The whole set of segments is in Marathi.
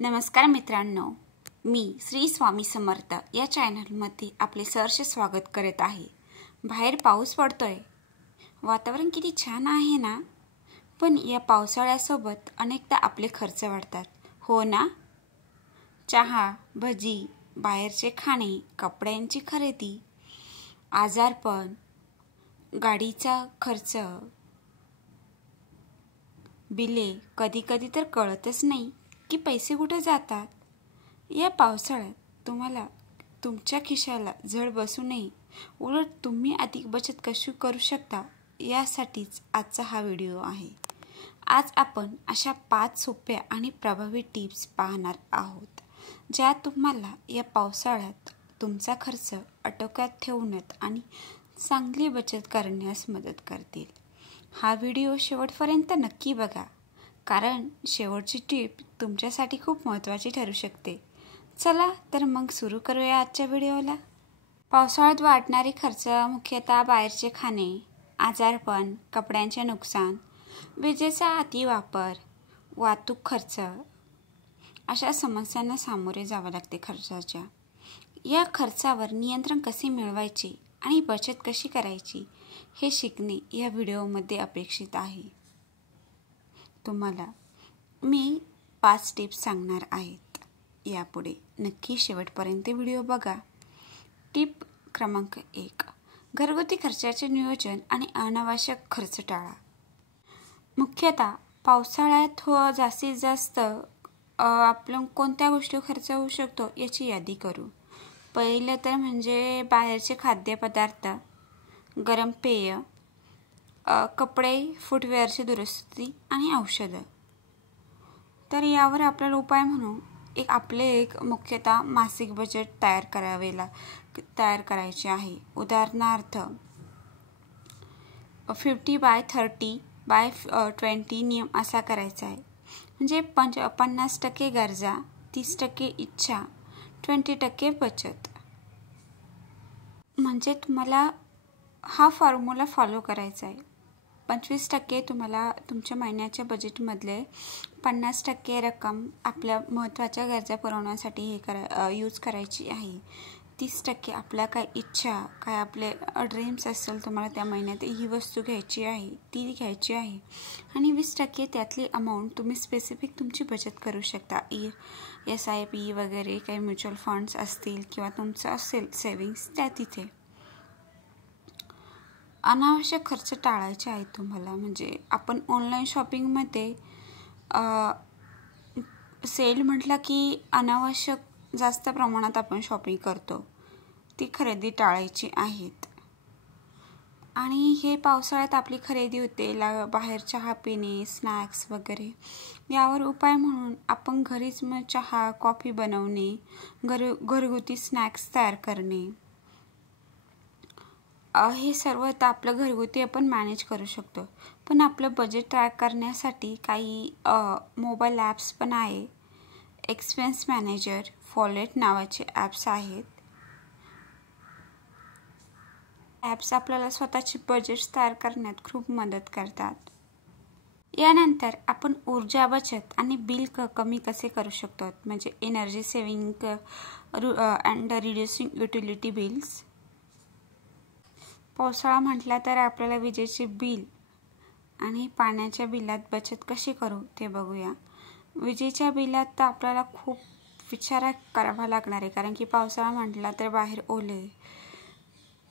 नमस्कार मित्रांनो, मी श्री स्वामी समर्थ या चॅनलमध्ये आपले सहर्ष स्वागत करत आहे। बाहेर पाऊस पडतोय, वातावरण किती छान आहे ना। पण या पावसाळ्यासोबत अनेकदा आपले खर्च वाढतात, हो ना। चहा, भजी, बाहेरचे खाणे, कपड्यांची खरेदी, आजारपण, गाडीचा खर्च, बिले, कधी कधी तर कळतच नाही की पैसे कुठे जातात। या पावसाळ्यात तुम्हाला तुमच्या खिशाला झळ बसू नये, उलट तुम्ही अधिक बचत कशी करू शकता यासाठीच आजचा हा व्हिडिओ आहे। आज आपण अशा 5 सोप्या आणि प्रभावी टिप्स पाहणार आहोत, ज्या तुम्हाला या पावसाळ्यात तुमचा खर्च आटोक्यात ठेवण्यात आणि चांगली बचत करण्यास मदत करतील। हा व्हिडिओ शेवटपर्यंत नक्की बघा, कारण शेवटची टिप तुमच्यासाठी खूप महत्त्वाची ठरू शकते। चला तर मग सुरू करूया आजच्या व्हिडिओला। पावसाळ्यात वाढणारे खर्च मुख्यतः बाहेरचे खाणे, आजारपण, कपड्यांचे नुकसान, विजेचा अतिवापर, वाहतूक खर्च अशा समस्यांना सामोरे जावे लागते। खर्चाच्या या खर्चावर नियंत्रण कसे मिळवायचे आणि बचत कशी करायची हे शिकणे या व्हिडिओमध्ये अपेक्षित आहे। तुम्हाला मी 5 टिप्स सांगणार आहेत, यापुढे नक्की शेवटपर्यंत व्हिडिओ बघा। टिप क्रमांक 1, घरगुती खर्चाचे नियोजन आणि अनावश्यक खर्च टाळा। मुख्यतः पावसाळ्यात जास्तीत जास्त आपलं कोणत्या गोष्टी खर्च होऊ शकतो याची यादी करू। पहिलं तर म्हणजे बाहेरचे खाद्यपदार्थ, गरम पेय, कपडे, फुटवेअरची दुरुस्ती आणि औषधं। तर यावर आपल्याला उपाय म्हणून एक मुख्यतः मासिक बजेट तयार करायचे आहे। उदाहरणार्थ 50/30/20 नियम असा करायचा आहे, म्हणजे 50% गरजा, 30% इच्छा, 20% बचत। म्हणजे तुम्हाला हा फॉर्म्युला फॉलो करायचा आहे। 25% तुम्हाला तुमच्या महिन्याच्या बजेटमधले 50% रक्कम आपल्या महत्त्वाच्या गरजा पुरवण्यासाठी यूज करायची आहे। 30% आपल्या काय इच्छा, काय आपले ड्रीम्स असेल, तुम्हाला त्या महिन्यात ही वस्तू घ्यायची आहे ती घ्यायची आहे, आणि 20% त्यातली अमाऊंट तुम्ही स्पेसिफिक तुमची बचत करू शकता। SIP वगैरे काही म्युच्युअल फंड्स असतील किंवा तुमचं असेल सेविंग्स, त्या तिथे। अनावश्यक खर्च टाळायचे आहे तुम्हाला, म्हणजे आपण ऑनलाईन शॉपिंगमध्ये सेल म्हटलं की अनावश्यक जास्त प्रमाणात आपण शॉपिंग करतो, ती खरेदी टाळायची आहेत। आणि हे पावसाळ्यात आपली खरेदी होते बाहेर चहा पिणे, स्नॅक्स वगैरे। यावर उपाय म्हणून आपण घरीच चहा, कॉफी बनवणे, घरगुती स्नॅक्स तयार करणे, हे सर्व तर आपलं घरगुती आपण मॅनेज करू शकतो। पण आपलं बजेट ट्रॅक करण्यासाठी काही मोबाईल ॲप्स पण आहे। एक्सपेन्स मॅनेजर, वॉलेट नावाचे ॲप्स आहेत। ॲप्स आपल्याला स्वतःची बजेट्स तयार करण्यात खूप मदत करतात। यानंतर आपण ऊर्जा बचत आणि बिल कमी कसे करू शकतो, म्हणजे energy saving and reducing utility bills. पावसाळा म्हटला तर आपल्याला विजेचे बिल आणि पाण्याच्या बिलात बचत कशी करू ते बघूया। विजेच्या बिलात तर आपल्याला खूप विचार करावा लागणार आहे, कारण की पावसाळा म्हटला तर बाहेर ओले,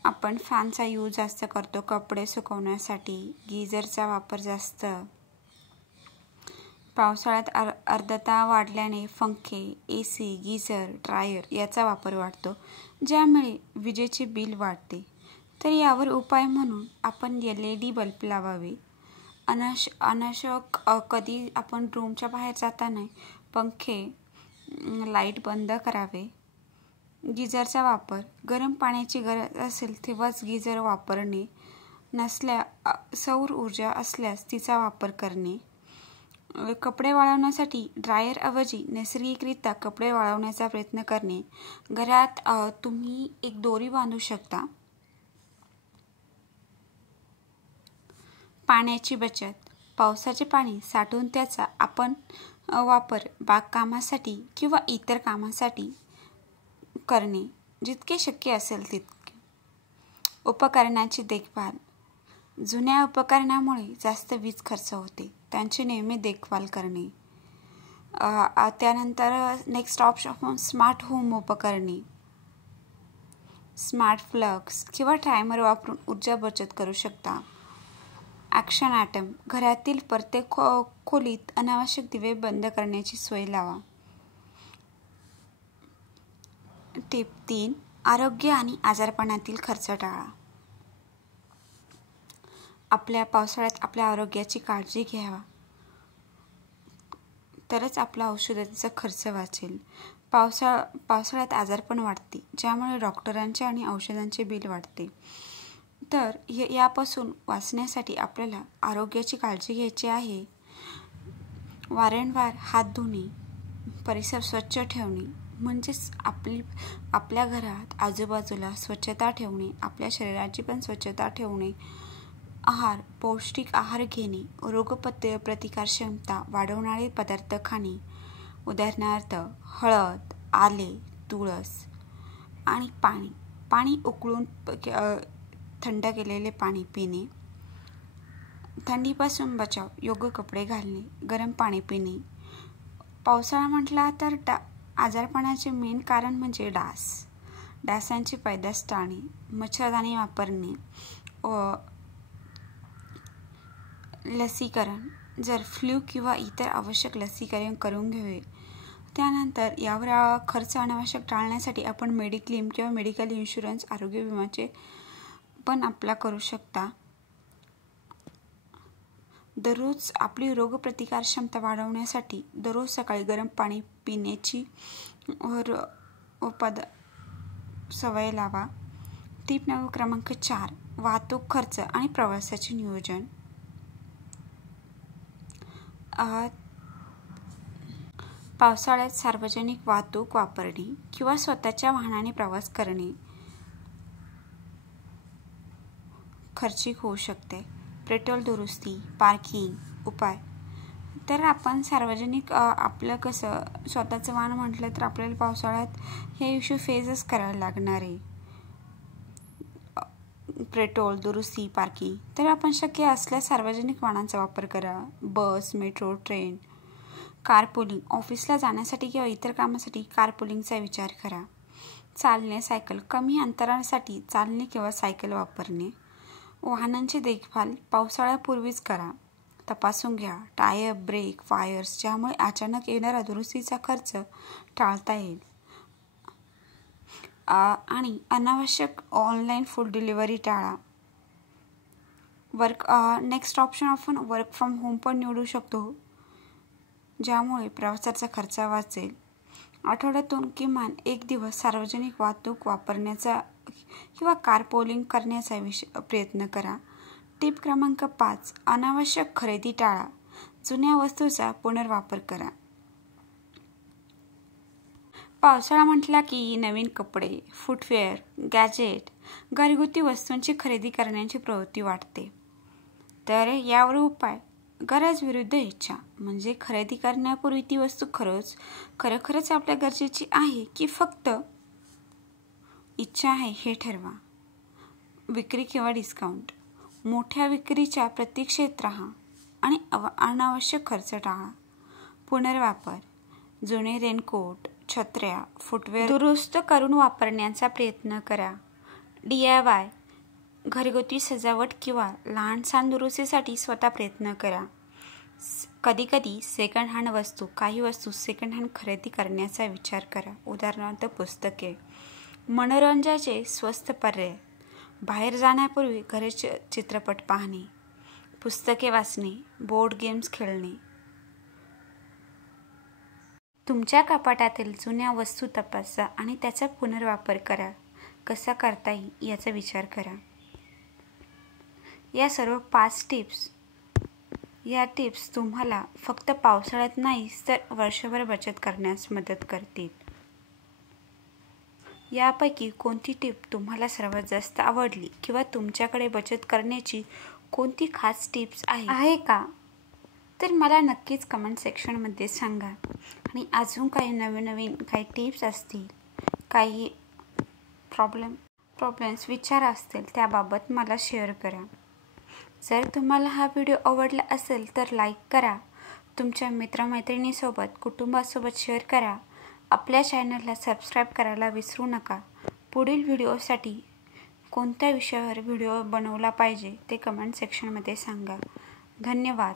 आपण फॅनचा यूज जास्त करतो कपडे सुकवण्यासाठी, गीझरचा वापर जास्त। पावसाळ्यात आर्द्रता वाढल्याने पंखे, AC, गीझर, ड्रायर याचा वापर वाढतो, ज्यामुळे विजेचे बिल वाढते। तर यावर उपाय म्हणून आपण LED बल्ब लावावे। अनावश्यक कधी आपण रूमच्या बाहेर जाताना पंखे, लाईट बंद करावे। गीझरचा वापर, गरम पाण्याची गरज असेल तेव्हाच गीझर वापरणे, सौर ऊर्जा असल्यास तिचा वापर करणे। कपडे वाळवण्यासाठी ड्रायरऐवजी नैसर्गिकरित्या कपडे वाळवण्याचा प्रयत्न करणे। घरात तुम्ही एक दोरी बांधू शकता। पाण्याची बचत, पावसाचे पाणी साठवून त्याचा आपण वापर बागकामासाठी किंवा इतर कामासाठी करणे जितके शक्य असेल तितके. उपकरणाची देखभाल. जुन्या उपकरणामुळे जास्त वीज खर्च होते, त्यांची नेहमी देखभाल करणे. त्यानंतर नेक्स्ट ऑप्शन स्मार्ट होम उपकरणे. स्मार्ट प्लग्स किंवा टायमर वापरून ऊर्जा बचत करू शकता. Action item. घरातील प्रत्येक खोलीत अनावश्यक दिवे बंद करण्याची सोय लावा. टिप 3. आरोग्य आणि आजारपणातील खर्च टाळा. पावसाळ्यात आपल्या आरोग्याची काळजी घ्यावा, तरच आपला औषधाचा खर्च वाचेल. पावसाळ्यात आजारपण वाढते, ज्यामुळे डॉक्टरांचे आणि औषधांचे बिल वाढते. तर यापासून वाचण्यासाठी आपल्याला आरोग्याची काळजी घ्यायची आहे. वारंवार हात धुणे, परिसर स्वच्छ ठेवणे, म्हणजेच आपल्या घरात आजूबाजूला स्वच्छता ठेवणे, आपल्या शरीराची पण स्वच्छता ठेवणे. पौष्टिक आहार घेणे, प्रतिकारक्षमता वाढवणारे पदार्थ खाणे, उदाहरणार्थ हळद, आले, तुळस. आणि पाणी उकळून थंड केलेले पाणी पिणे. थंडीपासून बचाव, योग्य कपडे घालणे, गरम पाणी पिणे. पावसाळा म्हटला तर आजारपणाचे मेन कारण म्हणजे डासांची पैदास टाळणे, मच्छरदाणी वापरणे. लसीकरण. जर फ्लू किंवा इतर आवश्यक लसीकरण करून घ्यावे. त्यानंतर यावर खर्च अनावश्यक टाळण्यासाठी आपण मेडिक्लेम किंवा मेडिकल इन्शुरन्स, आरोग्य विम्याचे पण आपला करू शकता. दररोज आपली रोगप्रतिकारक्षमता वाढवण्यासाठी दररोज सकाळी गरम पाणी पिण्याची सवय लावा. टिप क्रमांक 4. वाहतूक खर्च आणि प्रवासाचे नियोजन. पावसाळ्यात सार्वजनिक वाहतूक वापरणे किंवा स्वतःच्या वाहनाने प्रवास करणे खर्चिक होऊ शकते. पेट्रोल दुरुस्ती, पार्किंग उपाय. तर आपण सार्वजनिक आपलं कसं स्वतःचं वाहन म्हटलं तर आपल्याला पावसाळ्यात हे इश्यू फेसच करायला लागणार आहे. पेट्रोल दुरुस्ती, पार्किंग. तर आपण शक्य असल्यास सार्वजनिक वाहनांचा वापर करा. बस, मेट्रो, ट्रेन. कारपुलिंग. ऑफिसला जाण्यासाठी किंवा इतर कामासाठी कारपुलिंगचा विचार करा. चालणे, सायकल. कमी अंतरासाठी चालणे किंवा सायकल वापरणे. वाहनांची देखभाल पावसाळ्यापूर्वीच करा. तपासून घ्या टायर, ब्रेक, वायर्स, ज्यामुळे अचानक येणारा दुरुस्तीचा खर्च टाळता येईल. आणि अनावश्यक ऑनलाईन फूड डिलिव्हरी टाळा. नेक्स्ट ऑप्शन आपण वर्क फ्रॉम होम पण निवडू शकतो, ज्यामुळे प्रवासाचा खर्च वाचेल. आठवड्यातून किमान एक दिवस सार्वजनिक वाहतूक वापरण्याचा किंवा कारपोलिंग करण्याचा प्रयत्न करा. टिप क्रमांक 5. अनावश्यक खरेदी टाळा. जुन्या वस्तूचा पुनर्वापर करा. पावसाळा म्हटला की नवीन कपडे, फुटवेअर, गॅजेट, घरगुती वस्तूंची खरेदी करण्याची प्रवृत्ती वाढते. तर यावर उपाय. गरज विरुद्ध इच्छा. म्हणजे खरेदी करण्यापूर्वी ती वस्तू खरोखरच आपल्या गरजेची आहे की फक्त इच्छा आहे हे ठरवा. विक्री किंवा डिस्काउंट. मोठ्या विक्रीच्या प्रतीक्षेत राहा आणि अनावश्यक खर्च टाळा. पुनर्वापर. जुने रेनकोट, छत्र्या, फुटवेअर दुरुस्त करून वापरण्याचा प्रयत्न करा. DIY. घरगुती सजावट किंवा लहानसहान दुरुस्तीसाठी स्वतः प्रयत्न करा. कधीकधी सेकंड हँड वस्तू. काही वस्तू सेकंड हँड खरेदी करण्याचा विचार करा. उदाहरणार्थ पुस्तके. मनोरंजनाचे स्वस्त पर्याय. बाहेर जाण्यापूर्वी घरी चित्रपट पाहणे, पुस्तके वाचणे, बोर्ड गेम्स खेळणे. तुमच्या कपाटातील जुन्या वस्तू तपासा आणि त्याचा पुनर्वापर करा. कसा करता येईल याचा विचार करा. या सर्व 5 टिप्स तुम्हाला फक्त पावसाळ्यात नाहीच तर वर्षभर बचत करण्यास मदत करतील. यापैकी कोणती टिप तुम्हाला सर्वात जास्त आवडली किंवा तुमच्याकडे बचत करण्याची कोणती खास टिप्स आहे का तर मला नक्कीच कमेंट सेक्शनमध्ये सांगा. आणि अजून काही नवीन काही टिप्स असतील, काही प्रॉब्लेम्स विचार असतील त्याबाबत मला शेअर करा. जर तुम्हाला हा व्हिडिओ आवडला असेल तर लाईक करा, तुमच्या मित्रमैत्रिणीसोबत, कुटुंबासोबत शेअर करा. आपल्या चॅनलला सबस्क्राईब करायला विसरू नका. पुढील व्हिडिओसाठी कोणत्या विषयावर व्हिडिओ बनवला पाहिजे ते कमेंट सेक्शनमध्ये सांगा. धन्यवाद.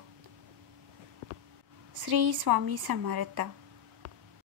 श्री स्वामी समर्थ.